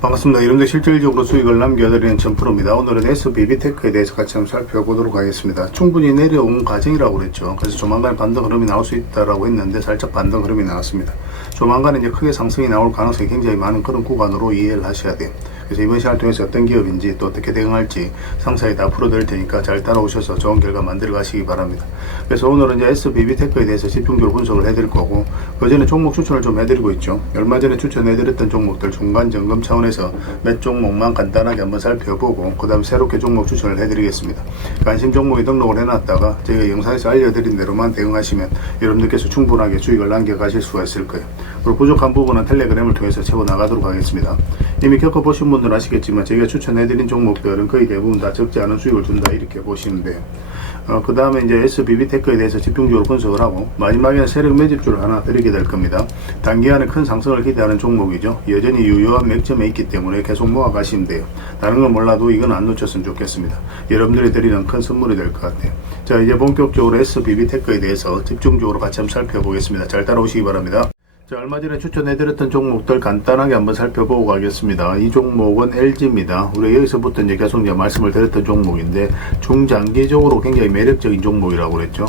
반갑습니다. 여러분들 실질적으로 수익을 남겨드리는 전프로입니다. 오늘은 SBB테크에 대해서 같이 한번 살펴보도록 하겠습니다. 충분히 내려온 과정이라고 그랬죠. 그래서 조만간 반등 흐름이 나올 수 있다라고 했는데 살짝 반등 흐름이 나왔습니다. 조만간 이제 크게 상승이 나올 가능성이 굉장히 많은 그런 구간으로 이해를 하셔야 돼요. 그래서 이번 시간을 통해서 어떤 기업인지 또 어떻게 대응할지 상세히 다 풀어드릴 테니까 잘 따라오셔서 좋은 결과 만들어 가시기 바랍니다. 그래서 오늘은 이제 SBB테크에 대해서 집중적으로 분석을 해드릴 거고, 그 전에 종목 추천을 좀 해드리고 있죠. 얼마 전에 추천해드렸던 종목들 중간 점검 차원에서 몇 종목만 간단하게 한번 살펴보고, 그 다음 새롭게 종목 추천을 해드리겠습니다. 관심 종목에 등록을 해놨다가 저희가 영상에서 알려드린 대로만 대응하시면 여러분들께서 충분하게 수익을 남겨가실 수가 있을 거예요. 그리고 부족한 부분은 텔레그램을 통해서 채워나가도록 하겠습니다. 이미 겪어보신 분들은 아시겠지만 저희가 추천해드린 종목들은 거의 대부분 다 적지 않은 수익을 준다, 이렇게 보시면 돼요. 그 다음에 이제 SBB테크에 대해서 집중적으로 분석을 하고, 마지막에는 세력 매집주를 하나 드리게 될 겁니다. 단기간에 큰 상승을 기대하는 종목이죠. 여전히 유효한 맥점에 있기 때문에 계속 모아가시면 돼요. 다른 건 몰라도 이건 안 놓쳤으면 좋겠습니다. 여러분들이 드리는 큰 선물이 될 것 같아요. 자, 이제 본격적으로 SBB테크에 대해서 집중적으로 같이 한번 살펴보겠습니다. 잘 따라오시기 바랍니다. 자, 얼마 전에 추천해드렸던 종목들 간단하게 한번 살펴보고 가겠습니다. 이 종목은 LG입니다. 우리 여기서부터 이제 계속 이제 말씀을 드렸던 종목인데, 중장기적으로 굉장히 매력적인 종목이라고 그랬죠.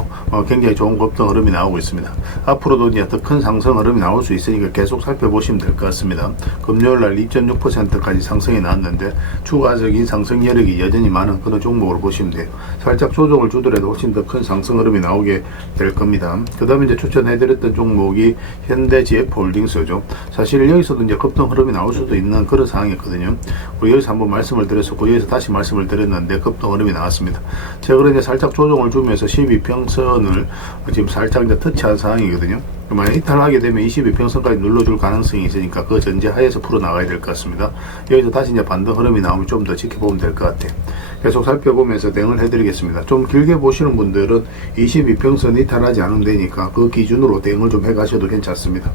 굉장히 좋은 급등 흐름이 나오고 있습니다. 앞으로도 이제 더 큰 상승 흐름이 나올 수 있으니까 계속 살펴보시면 될 것 같습니다. 금요일날 2.6%까지 상승이 나왔는데, 추가적인 상승 여력이 여전히 많은 그런 종목으로 보시면 돼요. 살짝 조정을 주더라도 훨씬 더 큰 상승 흐름이 나오게 될 겁니다. 그 다음에 이제 추천해드렸던 종목이 현대GF홀딩스죠. 사실 여기서도 이제 급등 흐름이 나올 수도 있는 그런 상황이었거든요. 우리 여기서 한번 말씀을 드렸었고, 여기서 다시 말씀을 드렸는데 급등 흐름이 나왔습니다. 최근에 이제 살짝 조정을 주면서 12평선을 지금 살짝 이제 터치한 상황이거든요. 만약 이탈하게 되면 22평선까지 눌러줄 가능성이 있으니까 그 전제하에서 풀어나가야 될 것 같습니다. 여기서 다시 이제 반등 흐름이 나오면 좀 더 지켜보면 될 것 같아요. 계속 살펴보면서 대응을 해드리겠습니다. 좀 길게 보시는 분들은 22평선 이탈하지 않으면 되니까 그 기준으로 대응을 좀 해가셔도 괜찮습니다.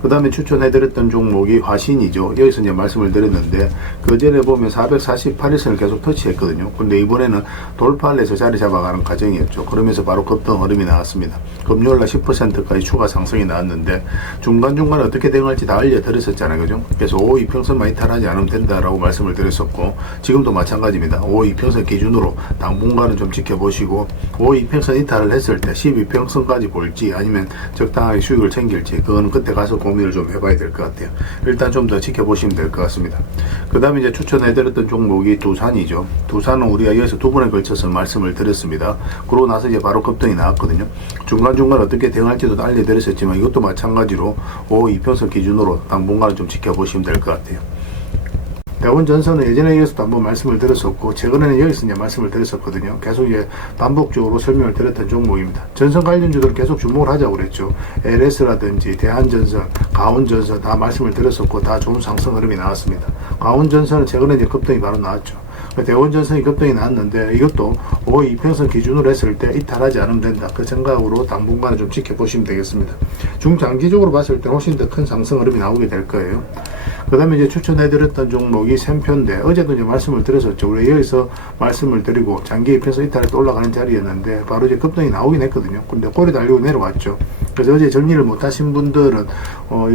그 다음에 추천해드렸던 종목이 화신이죠. 여기서 이제 말씀을 드렸는데, 그 전에 보면 448일선을 계속 터치했거든요. 근데 이번에는 돌파를 해서 자리 잡아가는 과정이었죠. 그러면서 바로 급등 흐름이 나왔습니다. 금요일날 10%까지 추가 상승이 나왔는데, 중간중간에 어떻게 대응할지 다 알려드렸었잖아요. 그죠? 그래서 5이평선만 이탈하지 않으면 된다라고 말씀을 드렸었고, 지금도 마찬가지입니다. 5이평선 기준으로 당분간은 좀 지켜보시고, 5이평선 이탈을 했을 때 12평선까지 볼지 아니면 적당하게 수익을 챙길지, 그거는 그때 가서 고민을 좀 해봐야 될 것 같아요. 일단 좀 더 지켜보시면 될 것 같습니다. 그 다음에 이제 추천해드렸던 종목이 두산이죠. 두산은 우리가 여기서 두 번에 걸쳐서 말씀을 드렸습니다. 그러고 나서 이제 바로 급등이 나왔거든요. 중간중간 어떻게 대응할지도 알려드렸었지만, 이것도 마찬가지로 5이평선 기준으로 당분간은 좀 지켜보시면 될 것 같아요. 대원전선은 예전에 여기서도 한번 말씀을 드렸었고, 최근에는 여기서 이제 말씀을 드렸었거든요. 계속 이제 반복적으로 설명을 드렸던 종목입니다. 전선 관련주들은 계속 주목을 하자고 그랬죠. LS라든지 대한전선, 가온전선 다 말씀을 드렸었고, 다 좋은 상승 흐름이 나왔습니다. 가온전선은 최근에 이제 급등이 바로 나왔죠. 대원전선이 급등이 나왔는데, 이것도 5이평선 기준으로 했을 때 이탈하지 않으면 된다, 그 생각으로 당분간은 좀 지켜보시면 되겠습니다. 중장기적으로 봤을 때 훨씬 더 큰 상승 흐름이 나오게 될 거예요. 그 다음에 이제 추천해드렸던 종목이 샘표인데, 어제도 이제 말씀을 드렸었죠. 우리 여기서 말씀을 드리고 장기 입혀서 이탈해서 올라가는 자리였는데, 바로 이제 급등이 나오긴 했거든요. 근데 꼬리 달리고 내려왔죠. 그래서 어제 정리를 못하신 분들은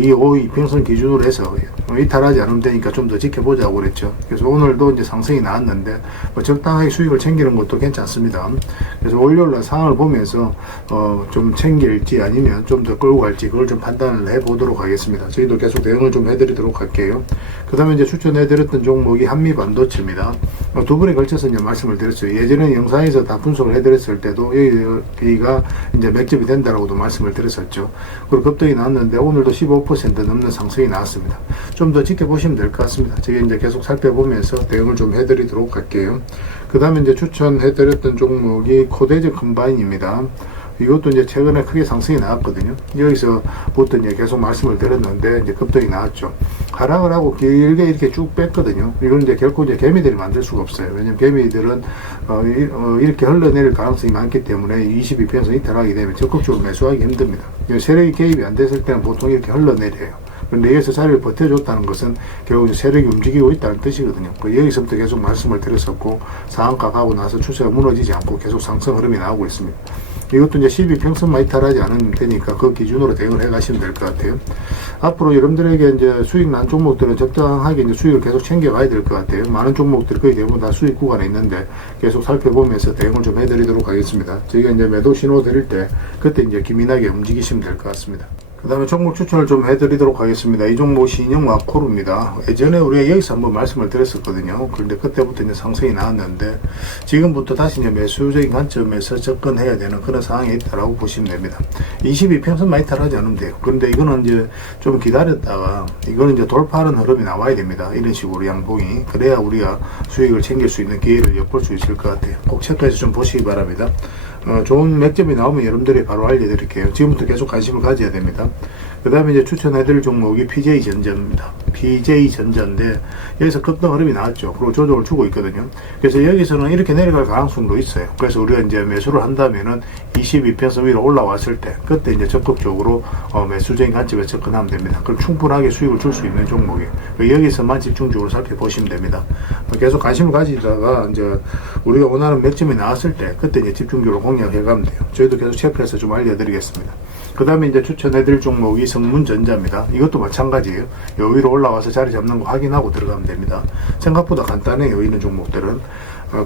이 5이평선 기준으로 해서 이탈하지 않으면 되니까 좀 더 지켜보자고 그랬죠. 그래서 오늘도 이제 상승이 나왔는데, 적당하게 수익을 챙기는 것도 괜찮습니다. 그래서 월요일날 상황을 보면서 좀 챙길지 아니면 좀 더 끌고 갈지, 그걸 좀 판단을 해보도록 하겠습니다. 저희도 계속 대응을 좀 해드리도록 할게요. 그 다음에 이제 추천해드렸던 종목이 한미반도체입니다. 두 번에 걸쳐서 이제 말씀을 드렸어요. 예전에 영상에서 다 분석을 해드렸을 때도 여기가 이제 맥집이 된다라고도 말씀을 드렸었죠. 그리고 급등이 나왔는데, 오늘도 15% 넘는 상승이 나왔습니다. 좀 더 지켜보시면 될 것 같습니다. 제가 이제 계속 살펴보면서 대응을 좀 해드리도록 할게요. 그 다음에 이제 추천해드렸던 종목이 코데즈 컴바인입니다. 이것도 이제 최근에 크게 상승이 나왔거든요. 여기서부터 이제 계속 말씀을 드렸는데, 이제 급등이 나왔죠. 하락을 하고 길게 이렇게 쭉 뺐거든요. 이건 이제 결코 이제 개미들이 만들 수가 없어요. 왜냐면 개미들은 이렇게 흘러내릴 가능성이 많기 때문에 22평선 이탈하게 되면 적극적으로 매수하기 힘듭니다. 세력이 개입이 안 됐을 때는 보통 이렇게 흘러내려요. 근데 여기서 자리를 버텨줬다는 것은 결국 세력이 움직이고 있다는 뜻이거든요. 여기서부터 계속 말씀을 드렸었고, 상한가 가고 나서 추세가 무너지지 않고 계속 상승 흐름이 나오고 있습니다. 이것도 이제 12평선만 이탈하지 않으면 되니까 그 기준으로 대응을 해 가시면 될 것 같아요. 앞으로 여러분들에게 이제 수익 난 종목들은 적당하게 이제 수익을 계속 챙겨가야 될 것 같아요. 많은 종목들이 거의 대부분 다 수익 구간에 있는데 계속 살펴보면서 대응을 좀 해드리도록 하겠습니다. 저희가 이제 매도 신호 드릴 때 그때 이제 기민하게 움직이시면 될 것 같습니다. 그 다음에 종목 추천을 좀 해드리도록 하겠습니다. 이 종목 신형 와코르입니다. 예전에 우리가 여기서 한번 말씀을 드렸었거든요. 그런데 그때부터 이제 상승이 나왔는데 지금부터 다시 이제 매수적인 관점에서 접근해야 되는 그런 상황이 있다라고 보시면 됩니다. 22평선만 이탈하지 않으면 돼요. 그런데 이거는 이제 좀 기다렸다가 이거는 이제 돌파하는 흐름이 나와야 됩니다. 이런 식으로 양봉이. 그래야 우리가 수익을 챙길 수 있는 기회를 엿볼 수 있을 것 같아요. 꼭 체크해서 좀 보시기 바랍니다. 좋은 맥점이 나오면 여러분들이 바로 알려드릴게요. 지금부터 계속 관심을 가져야 됩니다. 그 다음에 이제 추천해드릴 종목이 PJ전자입니다. PJ전자인데 여기서 급등 흐름이 나왔죠. 그리고 조정을 주고 있거든요. 그래서 여기서는 이렇게 내려갈 가능성도 있어요. 그래서 우리가 이제 매수를 한다면은 22평선 위로 올라왔을 때 그때 이제 적극적으로 매수적인 관점에 접근하면 됩니다. 그럼 충분하게 수익을 줄 수 있는 종목이에요. 여기서만 집중적으로 살펴보시면 됩니다. 계속 관심을 가지다가 이제 우리가 원하는 맥점이 나왔을 때 그때 이제 집중적으로 공략해 가면 돼요. 저희도 계속 체크해서 좀 알려드리겠습니다. 그 다음에 이제 추천해드릴 종목이 성문전자입니다. 이것도 마찬가지예요. 요 위로 올라와서 자리 잡는 거 확인하고 들어가면 됩니다. 생각보다 간단해요. 이런 종목들은.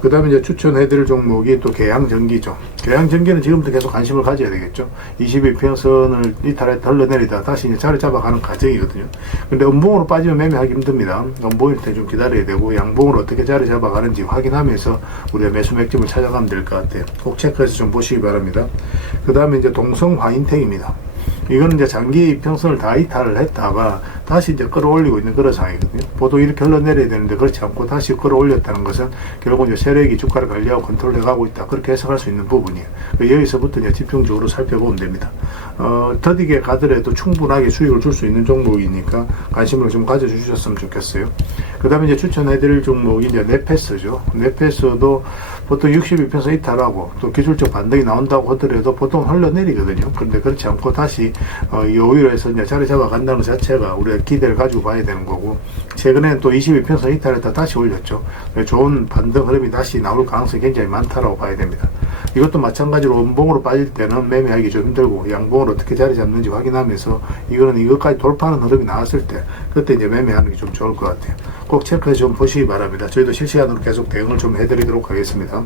그 다음에 이제 추천해드릴 종목이 또 계양전기죠. 계양전기는 지금부터 계속 관심을 가져야 되겠죠. 22평선을 이탈했다 흘러내리다 다시 이제 자리 잡아가는 과정이거든요. 근데 음봉으로 빠지면 매매하기 힘듭니다. 음봉일 때 좀 기다려야 되고 양봉으로 어떻게 자리 잡아가는지 확인하면서 우리가 매수 맥점을 찾아가면 될 것 같아요. 꼭 체크해서 좀 보시기 바랍니다. 그 다음에 이제 동성화인텍입니다. 이거는 이제 장기 이평선을 다 이탈을 했다가 다시 이제 끌어올리고 있는 그런 상황이거든요. 보통 이렇게 흘러내려야 되는데 그렇지 않고 다시 끌어올렸다는 것은 결국 이제 세력이 주가를 관리하고 컨트롤해 가고 있다. 그렇게 해석할 수 있는 부분이에요. 여기서부터 이제 집중적으로 살펴보면 됩니다. 더디게 가더라도 충분하게 수익을 줄 수 있는 종목이니까 관심을 좀 가져주셨으면 좋겠어요. 그 다음에 이제 추천해드릴 종목이 이제 네페스죠. 네페스도 보통 62평선 이탈하고 또 기술적 반등이 나온다고 하더라도 보통 흘러내리거든요. 그런데 그렇지 않고 다시 요 위로해서 이제 자리 잡아간다는 자체가 우리가 기대를 가지고 봐야 되는 거고, 최근에는 또 22평선 이탈했다 다시 올렸죠. 좋은 반등 흐름이 다시 나올 가능성이 굉장히 많다라고 봐야 됩니다. 이것도 마찬가지로 음봉으로 빠질 때는 매매하기 좀 힘들고 양봉을 어떻게 자리 잡는지 확인하면서 이거는 이것까지 돌파하는 흐름이 나왔을 때 그때 이제 매매하는 게 좀 좋을 것 같아요. 꼭 체크해서 좀 보시기 바랍니다. 저희도 실시간으로 계속 대응을 좀 해드리도록 하겠습니다.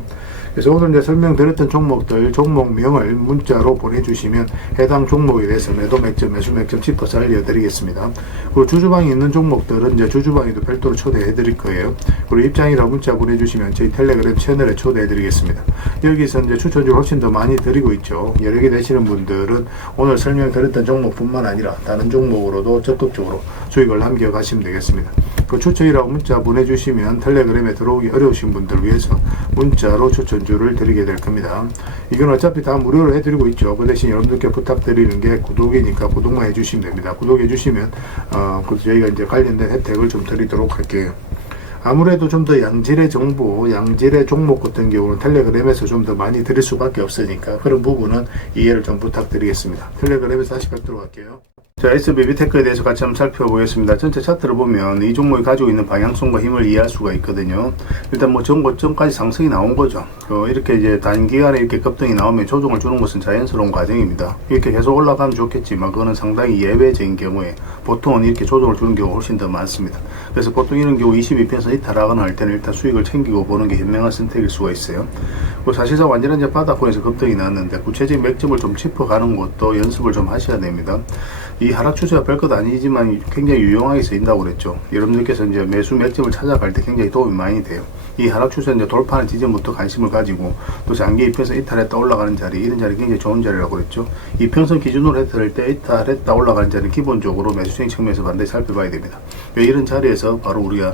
그래서 오늘 이제 설명드렸던 종목들 종목명을 문자로 보내주시면 해당 종목에 대해서 매도 맥점, 매수 맥점 짚어서 알려드리겠습니다. 그리고 주주방이 있는 종목들은 이제 주주방에도 별도로 초대해드릴 거예요. 그리고 입장이라고 문자 보내주시면 저희 텔레그램 채널에 초대해드리겠습니다. 여기서 이제 추천주를 훨씬 더 많이 드리고 있죠. 여러 개 되시는 분들은 오늘 설명드렸던 종목뿐만 아니라 다른 종목으로도 적극적으로 수익을 남겨가시면 되겠습니다. 그 추천이라고 문자 보내주시면 텔레그램에 들어오기 어려우신 분들 위해서 문자로 추천주를 드리게 될 겁니다. 이건 어차피 다 무료로 해드리고 있죠. 그 대신 여러분들께 부탁드리는 게 구독이니까 구독만 해주시면 됩니다. 구독해주시면 저희가 이제 관련된 혜택을 좀 드리도록 할게요. 아무래도 좀 더 양질의 정보, 양질의 종목 같은 경우는 텔레그램에서 좀 더 많이 드릴 수밖에 없으니까 그런 부분은 이해를 좀 부탁드리겠습니다. 텔레그램에서 다시 뵙도록 할게요. 자, SBB테크에 대해서 같이 한번 살펴보겠습니다. 전체 차트를 보면 이 종목이 가지고 있는 방향성과 힘을 이해할 수가 있거든요. 일단 뭐 전고점까지 상승이 나온 거죠. 이렇게 이제 단기간에 이렇게 급등이 나오면 조정을 주는 것은 자연스러운 과정입니다. 이렇게 계속 올라가면 좋겠지만 그거는 상당히 예외적인 경우에 보통은 이렇게 조정을 주는 경우가 훨씬 더 많습니다. 그래서 보통 이런 경우 22평선 이탈하거나 할 때는 일단 수익을 챙기고 보는 게 현명한 선택일 수가 있어요. 사실상 완전한 이제 바닥권에서 급등이 나왔는데 구체적인 맥점을 좀 짚어가는 것도 연습을 좀 하셔야 됩니다. 이 하락 추세가 별것 아니지만 굉장히 유용하게 쓰인다고 그랬죠. 여러분들께서 이제 매수 맥점을 찾아갈 때 굉장히 도움이 많이 돼요. 이 하락 추세 이제 돌파하는 지점부터 관심을 가지고 또 장기 이평선 이탈했다 올라가는 자리, 이런 자리 굉장히 좋은 자리라고 그랬죠. 이평선 기준으로 했을 때 이탈했다 올라가는 자리는 기본적으로 매수적인 측면에서 반드시 살펴봐야 됩니다. 이런 자리에서 바로 우리가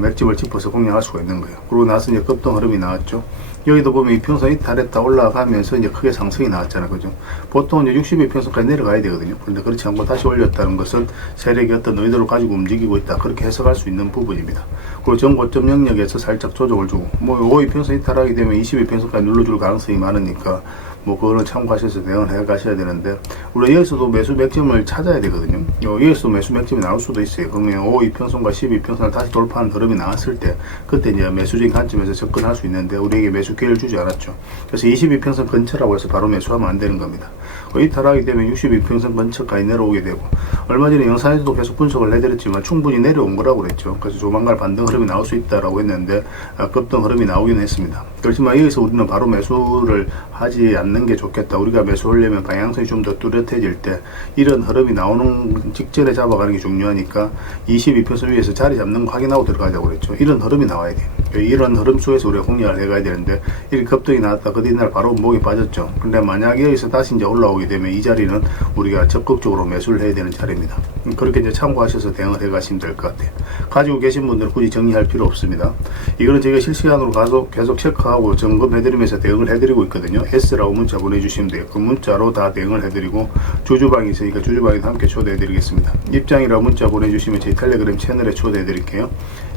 맥점을 짚어서 공략할 수가 있는 거예요. 그러고 나서 이제 급등 흐름이 나왔죠. 여기도 보면 이평선 이탈했다 올라가면서 이제 크게 상승이 나왔잖아요. 그죠? 보통 이제 62평선까지 내려가야 되거든요. 그런데 그렇지 않고 다시 올렸다는 것은 세력이 어떤 의도를 가지고 움직이고 있다. 그렇게 해석할 수 있는 부분입니다. 그리고 전고점 영역에서 살짝 조정을 주고, 요 이평선 이탈하게 되면 22평선까지 눌러줄 가능성이 많으니까, 뭐 그거는 참고하셔서 대응을 해 가셔야 되는데, 우리가 여기서도 매수 맥점을 찾아야 되거든요. 여기서 매수 맥점이 나올 수도 있어요. 그러면 5 이평선과 12평선을 다시 돌파하는 흐름이 나왔을 때, 그때 이제 매수적인 관점에서 접근할 수 있는데, 우리에게 매수 기회를 주지 않았죠. 그래서 22평선 근처라고 해서 바로 매수하면 안 되는 겁니다. 이탈하게 되면 62평선 근처까지 내려오게 되고, 얼마 전에 영상에서도 계속 분석을 해드렸지만 충분히 내려온 거라고 그랬죠. 그래서 조만간 반등 흐름이 나올 수 있다라고 했는데, 급등 흐름이 나오긴 했습니다. 그렇지만 여기서 우리는 바로 매수를 하지 않는 게 좋겠다. 우리가 매수하려면 방향성이 좀 더 뚜렷해질 때, 이런 흐름이 나오는 직전에 잡아가는 게 중요하니까 22평선 위에서 자리 잡는 거 확인하고 들어가자고 그랬죠. 이런 흐름이 나와야 돼요. 이런 흐름 속에서 우리가 공략을 해가야 되는데, 이렇게 급등이 나왔다 그 뒤날 바로 목이 빠졌죠. 근데 만약에 여기서 다시 이제 올라오게 되면 이 자리는 우리가 적극적으로 매수를 해야 되는 자리입니다. 그렇게 이제 참고하셔서 대응을 해 가시면 될 것 같아요. 가지고 계신 분들은 굳이 정리할 필요 없습니다. 이거는 제가 실시간으로 가서 계속 체크하고 점검해드리면서 대응을 해드리고 있거든요. S라고 문자 보내주시면 돼요. 그 문자로 다 대응을 해드리고, 주주방이 있으니까 주주방에도 함께 초대해드리겠습니다. 입장이라고 문자 보내주시면 제 텔레그램 채널에 초대해드릴게요.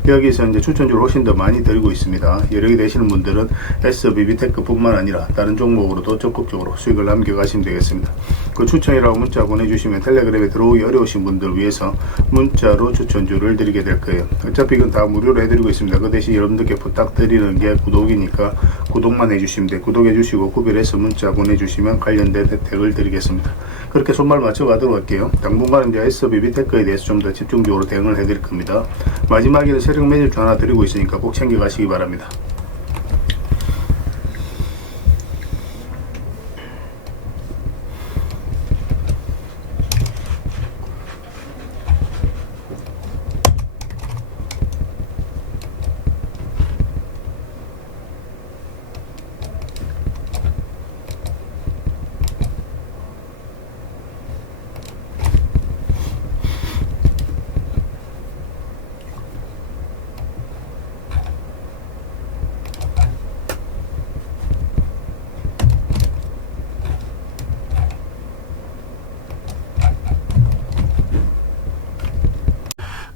여기서 이제 추천주를 훨씬 더 많이 드리고 있습니다. 여력이 되시는 분들은 SBB테크 뿐만 아니라 다른 종목으로도 적극적으로 수익을 남겨가시면 되겠습니다. 그 추천이라고 문자 보내주시면 텔레그램에 들어오기 어려우신 분들 위해서 문자로 추천주를 드리게 될 거예요. 어차피 이건 다 무료로 해드리고 있습니다. 그 대신 여러분들께 부탁드리는 게 구독이니까 구독만 해주시면 돼요. 구독해주시고 구별해서 문자 보내주시면 관련된 혜택을 드리겠습니다. 그렇게 손발 맞춰가도록 할게요. 당분간은 이제 SBB테크에 대해서 좀 더 집중적으로 대응을 해드릴 겁니다. 마지막에는 세력 매집주 하나 드리고 있으니까 꼭 챙겨가시기 바랍니다.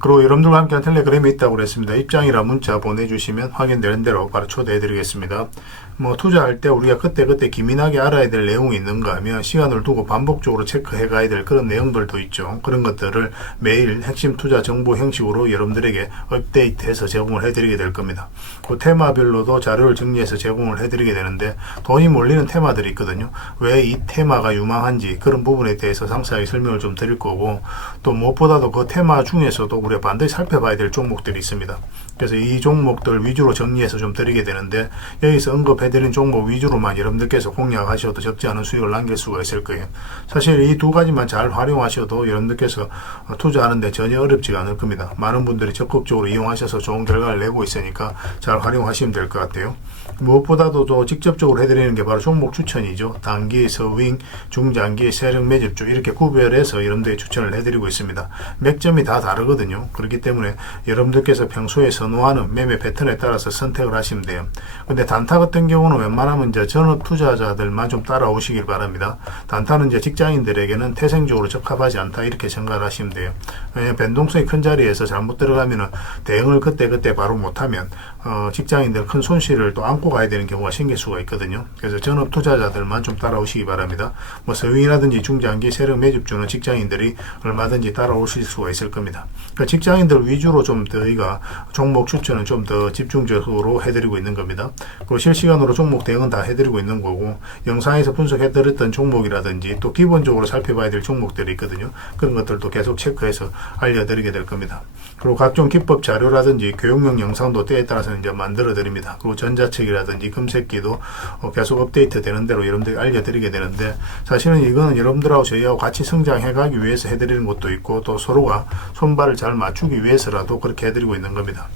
그리고 여러분들과 함께한 텔레그램이 있다고 그랬습니다. 입장이라 문자 보내주시면 확인되는 대로 바로 초대해드리겠습니다. 뭐 투자할 때 우리가 그때그때 기민하게 알아야 될 내용이 있는가 하면 시간을 두고 반복적으로 체크해 가야 될 그런 내용들도 있죠. 그런 것들을 매일 핵심 투자 정보 형식으로 여러분들에게 업데이트해서 제공을 해드리게 될 겁니다. 그 테마별로도 자료를 정리해서 제공을 해드리게 되는데, 돈이 몰리는 테마들이 있거든요. 왜 이 테마가 유망한지 그런 부분에 대해서 상세하게 설명을 좀 드릴 거고, 또 무엇보다도 그 테마 중에서도 우리가 반드시 살펴봐야 될 종목들이 있습니다. 그래서 이 종목들 위주로 정리해서 좀 드리게 되는데, 여기서 언급해드린 종목 위주로만 여러분들께서 공략하셔도 적지 않은 수익을 남길 수가 있을 거예요. 사실 이 두 가지만 잘 활용하셔도 여러분들께서 투자하는데 전혀 어렵지가 않을 겁니다. 많은 분들이 적극적으로 이용하셔서 좋은 결과를 내고 있으니까 잘 활용하시면 될 것 같아요. 무엇보다도 또 직접적으로 해드리는 게 바로 종목 추천이죠. 단기, 서윙, 중장기, 세력 매집주 이렇게 구별해서 여러분들에게 추천을 해드리고 있습니다. 맥점이 다 다르거든요. 그렇기 때문에 여러분들께서 평소에 선호하는 매매 패턴에 따라서 선택을 하시면 돼요. 근데 단타 같은 경우는 웬만하면 이제 전업 투자자들만 좀 따라오시길 바랍니다. 단타는 이제 직장인들에게는 태생적으로 적합하지 않다 이렇게 생각을 하시면 돼요. 왜냐하면 변동성이 큰 자리에서 잘못 들어가면 대응을 그때 바로 못하면 직장인들 큰 손실을 또 안고 가야 되는 경우가 생길 수가 있거든요. 그래서 전업 투자자들만 좀 따라오시기 바랍니다. 뭐 서윙이라든지 중장기 세력 매집주는 직장인들이 얼마든지 따라오실 수가 있을 겁니다. 그러니까 직장인들 위주로 좀 저희가 종목 추천은 좀 더 집중적으로 해드리고 있는 겁니다. 그리고 실시간으로 종목 대응은 다 해드리고 있는 거고, 영상에서 분석해드렸던 종목이라든지 또 기본적으로 살펴봐야 될 종목들이 있거든요. 그런 것들도 계속 체크해서 알려드리게 될 겁니다. 그리고 각종 기법 자료라든지 교육용 영상도 때에 따라서 이제 만들어 드립니다. 그리고 전자책이라든지 금색기도 계속 업데이트 되는 대로 여러분들이 알려드리게 되는데, 사실은 이거는 여러분들하고 저희하고 같이 성장해 가기 위해서 해드리는 것도 있고, 또 서로가 손발을 잘 맞추기 위해서라도 그렇게 해드리고 있는 겁니다.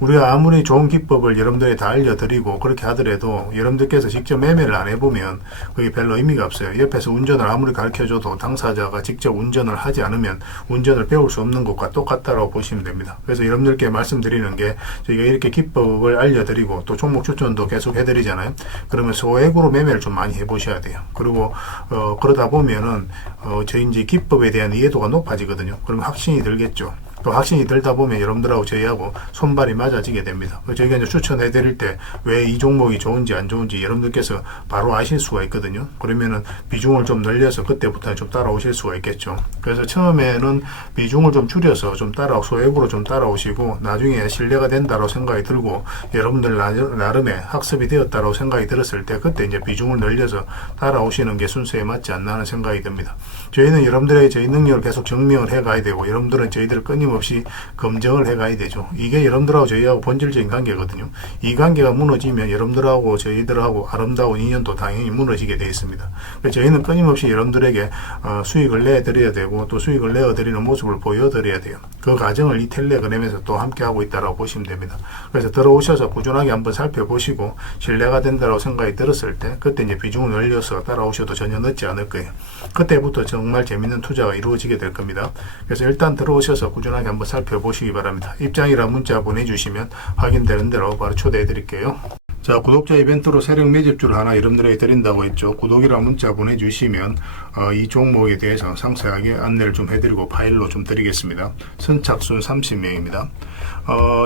우리가 아무리 좋은 기법을 여러분들에 다 알려드리고 그렇게 하더라도 여러분들께서 직접 매매를 안 해보면 그게 별로 의미가 없어요. 옆에서 운전을 아무리 가르쳐줘도 당사자가 직접 운전을 하지 않으면 운전을 배울 수 없는 것과 똑같다고 보시면 됩니다. 그래서 여러분들께 말씀드리는 게, 저희가 이렇게 기법을 알려드리고 또 종목 추천도 계속 해드리잖아요. 그러면 소액으로 매매를 좀 많이 해보셔야 돼요. 그리고 그러다 보면은 저희 이제 기법에 대한 이해도가 높아지거든요. 그러면 확신이 들겠죠. 또 확신이 들다 보면 여러분들하고 저희하고 손발이 맞아지게 됩니다. 저희가 이제 추천해 드릴 때 왜 이 종목이 좋은지 안 좋은지 여러분들께서 바로 아실 수가 있거든요. 그러면은 비중을 좀 늘려서 그때부터 좀 따라오실 수가 있겠죠. 그래서 처음에는 비중을 좀 줄여서 좀 소액으로 좀 따라오시고 나중에 신뢰가 된다고 생각이 들고 여러분들 나름의 학습이 되었다고 생각이 들었을 때 그때 이제 비중을 늘려서 따라오시는 게 순서에 맞지 않나 하는 생각이 듭니다. 저희는 여러분들의 저희 능력을 계속 증명을 해 가야 되고 여러분들은 저희들을 끊임없이 검증을 해 가야 되죠. 이게 여러분들하고 저희하고 본질적인 관계거든요. 이 관계가 무너지면 여러분들하고 저희들하고 아름다운 인연도 당연히 무너지게 되어 있습니다. 그래서 저희는 끊임없이 여러분들에게 수익을 내드려야 되고 또 수익을 내어드리는 모습을 보여드려야 돼요. 그 과정을 이 텔레그램에서 또 함께 하고 있다고 보시면 됩니다. 그래서 들어오셔서 꾸준하게 한번 살펴보시고 신뢰가 된다고 생각이 들었을 때 그때 이제 비중을 늘려서 따라오셔도 전혀 늦지 않을 거예요. 그때부터 정말 재밌는 투자가 이루어지게 될 겁니다. 그래서 일단 들어오셔서 꾸준하게 한번 살펴보시기 바랍니다. 입장이랑 문자 보내주시면 확인되는 대로 바로 초대해 드릴게요. 자, 구독자 이벤트로 세력 매집주를 하나 여러분들에게 드린다고 했죠. 구독이랑 문자 보내주시면 이 종목에 대해서 상세하게 안내를 좀 해드리고 파일로 좀 드리겠습니다. 선착순 30명입니다.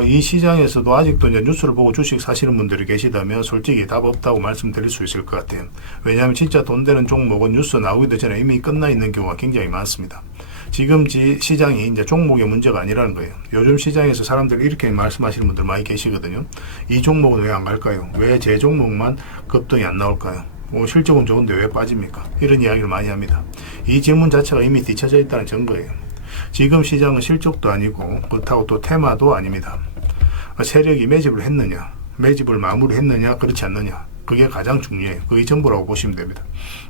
이 시장에서도 아직도 이제 뉴스를 보고 주식 사시는 분들이 계시다면 솔직히 답 없다고 말씀드릴 수 있을 것 같아요. 왜냐하면 진짜 돈 되는 종목은 뉴스 나오기도 전에 이미 끝나 있는 경우가 굉장히 많습니다. 지금 시장이 이제 종목의 문제가 아니라는 거예요. 요즘 시장에서 사람들이 이렇게 말씀하시는 분들 많이 계시거든요. 이 종목은 왜 안 갈까요? 왜 제 종목만 급등이 안 나올까요? 실적은 좋은데 왜 빠집니까? 이런 이야기를 많이 합니다. 이 질문 자체가 이미 뒤쳐져 있다는 증거예요. 지금 시장은 실적도 아니고 그렇다고 또 테마도 아닙니다. 세력이 매집을 했느냐, 매집을 마무리했느냐, 그렇지 않느냐. 그게 가장 중요해요. 그게 전부라고 보시면 됩니다.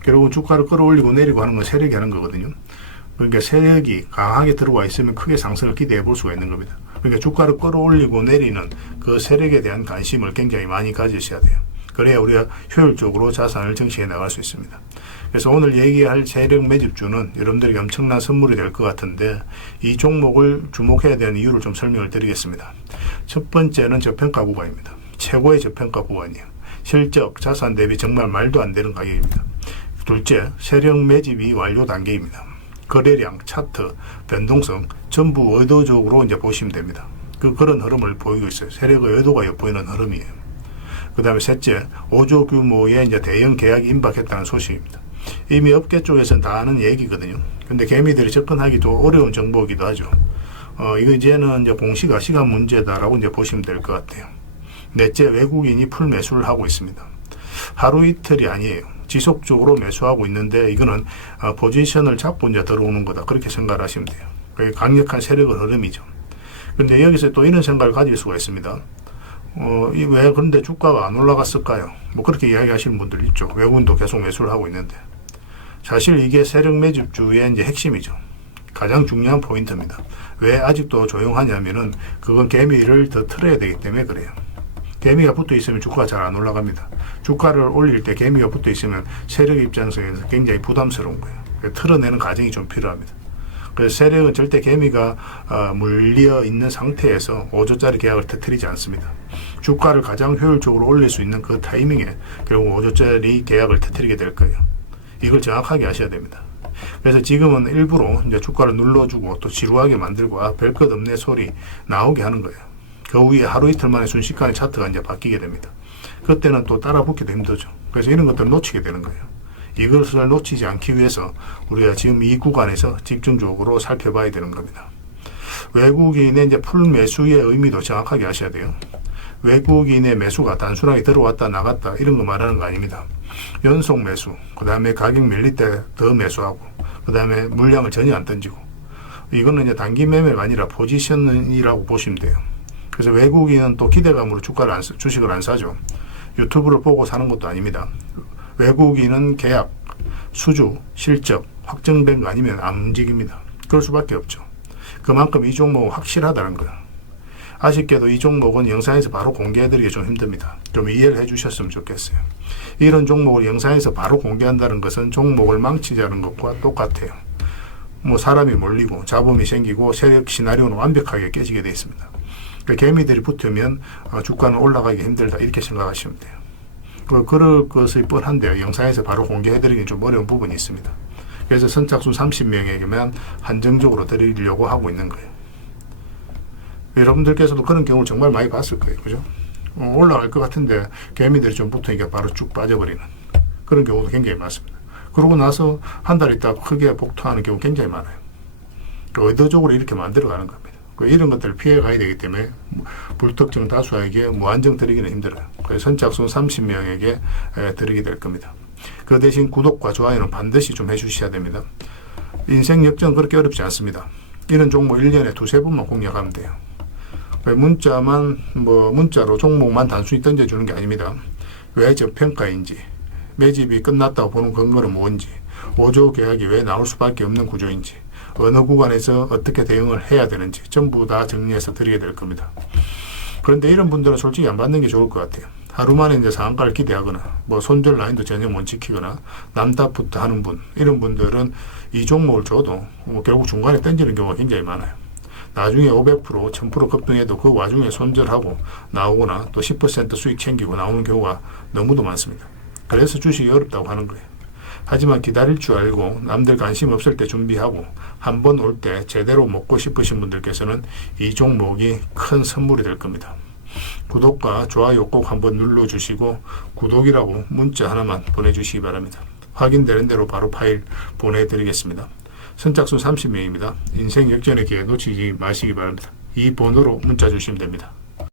결국은 주가를 끌어올리고 내리고 하는 건 세력이 하는 거거든요. 그러니까 세력이 강하게 들어와 있으면 크게 상승을 기대해 볼 수가 있는 겁니다. 그러니까 주가를 끌어올리고 내리는 그 세력에 대한 관심을 굉장히 많이 가지셔야 돼요. 그래야 우리가 효율적으로 자산을 정치해 나갈 수 있습니다. 그래서 오늘 얘기할 세력 매집주는 여러분들에게 엄청난 선물이 될 것 같은데 이 종목을 주목해야 되는 이유를 좀 설명을 드리겠습니다. 첫 번째는 저평가 구간입니다. 최고의 저평가 구간이에요. 실적, 자산 대비 정말 말도 안 되는 가격입니다. 둘째, 세력 매집이 완료 단계입니다. 거래량, 차트, 변동성 전부 의도적으로 이제 보시면 됩니다. 그런 흐름을 보이고 있어요. 세력의 의도가 엿보이는 흐름이에요. 그 다음에 셋째, 5조 규모의 이제 대형 계약이 임박했다는 소식입니다. 이미 업계 쪽에서는 다 아는 얘기거든요. 근데 개미들이 접근하기 도 어려운 정보이기도 하죠. 이거 이제는 이제 공시가 시간 문제다라고 이제 보시면 될 것 같아요. 넷째, 외국인이 풀 매수를 하고 있습니다. 하루 이틀이 아니에요. 지속적으로 매수하고 있는데 이거는 포지션을 잡고 이제 들어오는 거다. 그렇게 생각을 하시면 돼요. 그게 강력한 세력의 흐름이죠. 근데 여기서 또 이런 생각을 가질 수가 있습니다. 왜 그런데 주가가 안 올라갔을까요? 뭐 그렇게 이야기하시는 분들 있죠. 외국인도 계속 매수를 하고 있는데. 사실 이게 세력 매집주의 이제 핵심이죠. 가장 중요한 포인트입니다. 왜 아직도 조용하냐면은 그건 개미를 더 틀어야 되기 때문에 그래요. 개미가 붙어 있으면 주가가 잘 안 올라갑니다. 주가를 올릴 때 개미가 붙어 있으면 세력 입장에서 굉장히 부담스러운 거예요. 틀어내는 과정이 좀 필요합니다. 그래서 세력은 절대 개미가 물려 있는 상태에서 5조짜리 계약을 터뜨리지 않습니다. 주가를 가장 효율적으로 올릴 수 있는 그 타이밍에 결국 5조짜리 계약을 터뜨리게 될 거예요. 이걸 정확하게 아셔야 됩니다. 그래서 지금은 일부러 이제 주가를 눌러주고 또 지루하게 만들고 별 것 없네 소리 나오게 하는 거예요. 그 후에 하루 이틀 만에 순식간에 차트가 이제 바뀌게 됩니다. 그때는 또 따라붙기도 힘들죠. 그래서 이런 것들을 놓치게 되는 거예요. 이것을 놓치지 않기 위해서 우리가 지금 이 구간에서 집중적으로 살펴봐야 되는 겁니다. 외국인의 이제 풀 매수의 의미도 정확하게 아셔야 돼요. 외국인의 매수가 단순하게 들어왔다 나갔다 이런 거 말하는 거 아닙니다. 연속 매수, 그 다음에 가격 밀릴 때 더 매수하고, 그 다음에 물량을 전혀 안 던지고, 이거는 이제 단기 매매가 아니라 포지션이라고 보시면 돼요. 그래서 외국인은 또 기대감으로 주식을 안 사죠. 유튜브를 보고 사는 것도 아닙니다. 외국인은 계약, 수주, 실적, 확정된 거 아니면 안 움직입니다. 그럴 수밖에 없죠. 그만큼 이 종목은 확실하다는 거예요. 아쉽게도 이 종목은 영상에서 바로 공개해드리기 좀 힘듭니다. 좀 이해를 해주셨으면 좋겠어요. 이런 종목을 영상에서 바로 공개한다는 것은 종목을 망치자는 것과 똑같아요. 뭐 사람이 몰리고 잡음이 생기고 세력 시나리오는 완벽하게 깨지게 되어 있습니다. 그러니까 개미들이 붙으면 주가는 올라가기 힘들다 이렇게 생각하시면 돼요. 그럴 것이 뻔한데요. 영상에서 바로 공개해드리기 좀 어려운 부분이 있습니다. 그래서 선착순 30명에게만 한정적으로 드리려고 하고 있는 거예요. 여러분들께서도 그런 경우를 정말 많이 봤을 거예요. 그죠? 올라갈 것 같은데 개미들이 좀 붙으니까 바로 쭉 빠져버리는 그런 경우도 굉장히 많습니다. 그러고 나서 한 달 있다가 크게 복토하는 경우 굉장히 많아요. 의도적으로 이렇게 만들어가는 겁니다. 이런 것들을 피해가야 되기 때문에 불특정 다수에게 무한정 드리기는 힘들어요. 그래서 선착순 30명에게 드리게 될 겁니다. 그 대신 구독과 좋아요는 반드시 좀 해주셔야 됩니다. 인생 역전 그렇게 어렵지 않습니다. 이런 종목 1년에 두세 번만 공략하면 돼요. 문자로 종목만 단순히 던져주는 게 아닙니다. 왜 저평가인지, 매집이 끝났다고 보는 근거는 뭔지, 5조 계약이 왜 나올 수밖에 없는 구조인지, 어느 구간에서 어떻게 대응을 해야 되는지 전부 다 정리해서 드리게 될 겁니다. 그런데 이런 분들은 솔직히 안 받는 게 좋을 것 같아요. 하루 만에 이제 상한가를 기대하거나 손절 라인도 전혀 못 지키거나 남답부터 하는 분, 이런 분들은 이 종목을 줘도 결국 중간에 던지는 경우가 굉장히 많아요. 나중에 500%, 1000% 급등해도 그 와중에 손절하고 나오거나 또 10% 수익 챙기고 나오는 경우가 너무도 많습니다. 그래서 주식이 어렵다고 하는 거예요. 하지만 기다릴 줄 알고 남들 관심 없을 때 준비하고 한 번 올 때 제대로 먹고 싶으신 분들께서는 이 종목이 큰 선물이 될 겁니다. 구독과 좋아요 꼭 한번 눌러주시고 구독이라고 문자 하나만 보내주시기 바랍니다. 확인되는 대로 바로 파일 보내드리겠습니다. 선착순 30명입니다. 인생 역전의 기회 놓치지 마시기 바랍니다. 이 번호로 문자 주시면 됩니다.